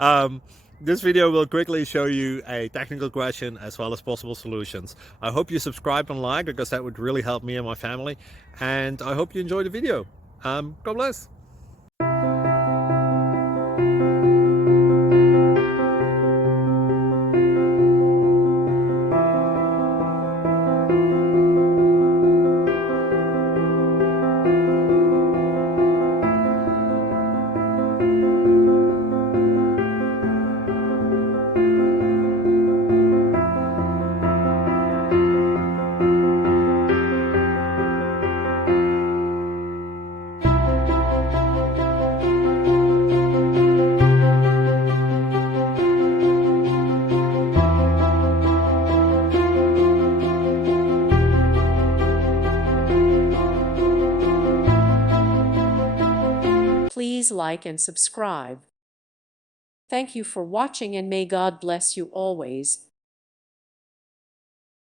um, this video will quickly show you a technical question as well as possible solutions. I hope you subscribe and like, because that would really help me and my family. And I hope you enjoy the video. God bless. Please like and subscribe. Thank you for watching, and may God bless you always.